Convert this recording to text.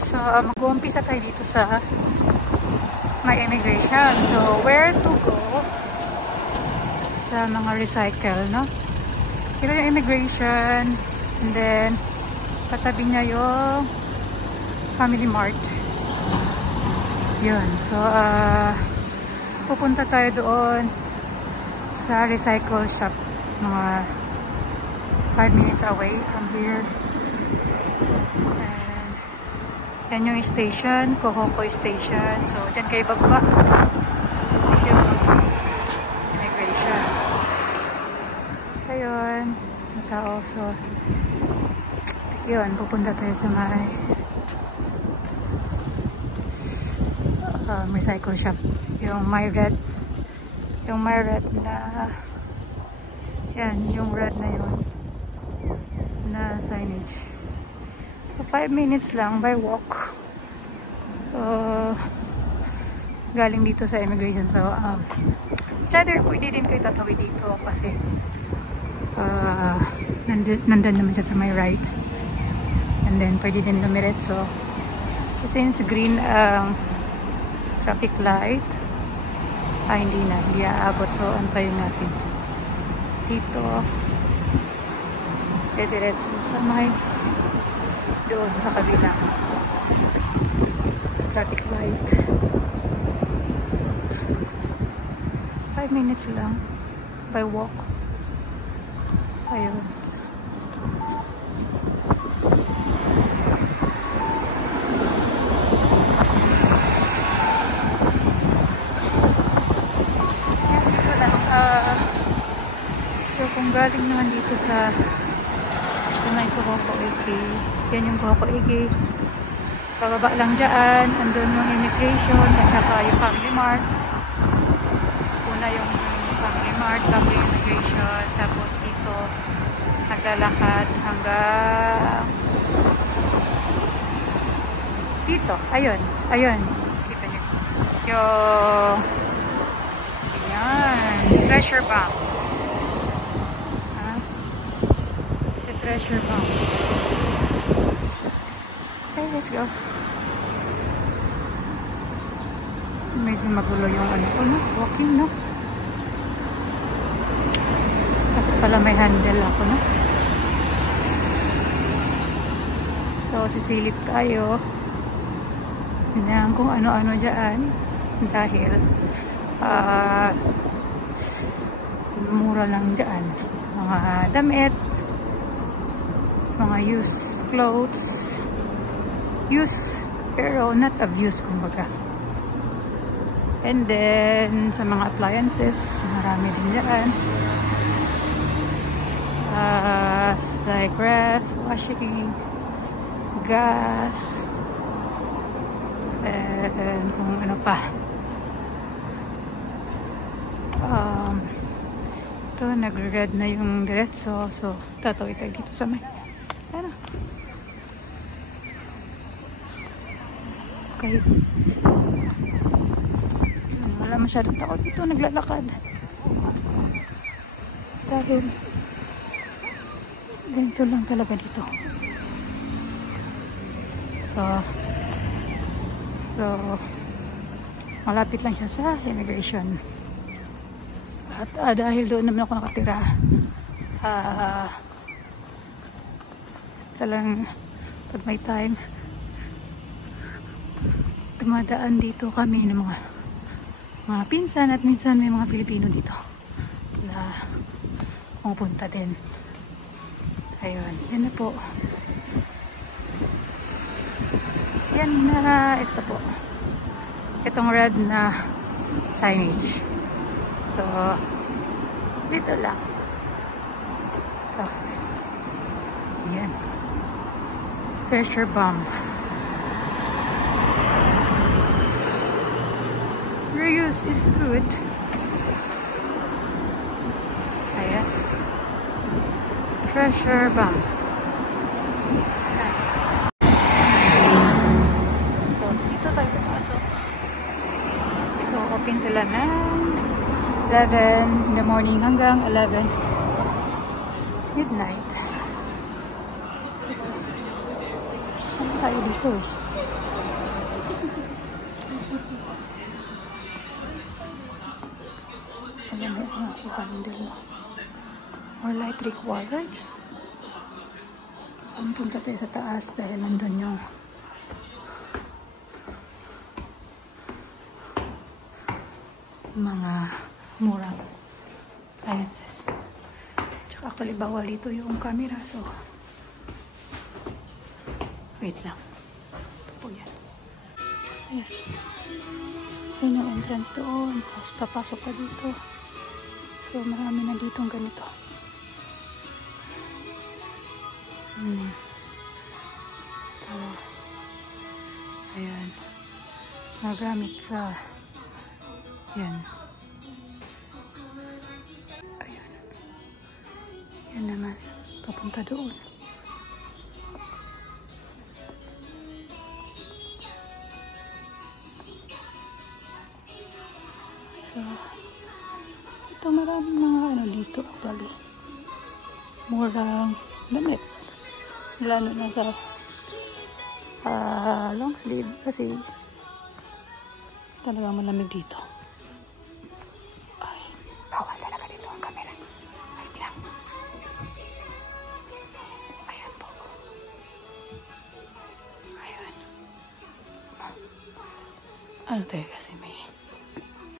So, mag-uumpisa tayo dito sa may immigration. So, where to go sa mga recycle, no? Ito yung immigration, and then katabi niya yung Family Mart. Yun. So, pupunta tayo doon sa recycle shop. Mga 5 minutes away from here. And yan yung station, Kohokoy Station. So, dyan kayo bababa. Yung immigration. Ayun. Matao. So, yun. Pupunta tayo sa may recycle shop. Yung my red. Yung my red na yan. Yung red na yun. Na signage. So, 5 minutes lang by walk. Galing dito sa immigration. So, pwede din kayo tatawid dito kasi nandun naman siya sa my right. And then, pwede din lumiretso. So, since green ang traffic light, hindi aabot. So, antayin natin. Dito, diretso sa may doon sa kabila. Traffic light. 5 minutes lang by walk. Ayun. So kung galing naman dito sa may Kohokoy, yan yung Kohokoy. Pababa lang dyan, andun yung immigration, at saka yung Family Mart. Una yung Family Mart, tapos yung immigration, tapos dito naglalakad hanggang dito. Ayun. Kita nyo. Yung yan, Treasure Bank. Treasure Bank. Okay, let's go. Medyo magulo yung ano ko, no? Walking, no? At pala may handle ako, no? So, sisilip tayo. Hinayaan kung ano-ano dyan. Dahil, mura lang dyan. Mga damit, mga used clothes, pero not abused kumbaga. And then sa mga appliances, marami din dyan, like ref, washing, gas, and kung ano pa. Ito nagre-red na yung diretso, so tatawid tayo dito sa may ano. Okay. Wala masyadong tao dito naglalakad. Dahil ganito lang talaga dito. So malapit lang siya sa immigration. At dahil doon naman ako nakatira, talagang pag may time dumadaan dito kami ng mga pinsan, at minsan may mga Pilipino dito na pupunta din. Ayun, yan na po. Yan na, ito po. Itong red na signage. So, dito lang. So, yan. Treasure Bank. Reuse is good. Ayan. Treasure Bank. So, dito tayo pumasok. So, open sila ng 11 in the morning hanggang 11 midnight. tayo dito eh. Ayan, may mga handle mo. More light required. Punta tayo sa taas dahil nandun yung mga murang appliances. Tsaka actually bawal dito yung camera, so wait lang. Ito po yan. Ayan. Yun yung entrance doon. Tapos papasok ka dito. So marami na ditong ganito. So, ayan. Magamit sa yan. Ayan. Yan naman. Papunta doon. So, ito maraming mga ano dito actually. Murang damit. Lalo na sa long sleeve kasi talagang malamig dito. Ay, bawal talaga dito ang camera. Wait lang. Ayan po. Ayan. Ano tayo kasi may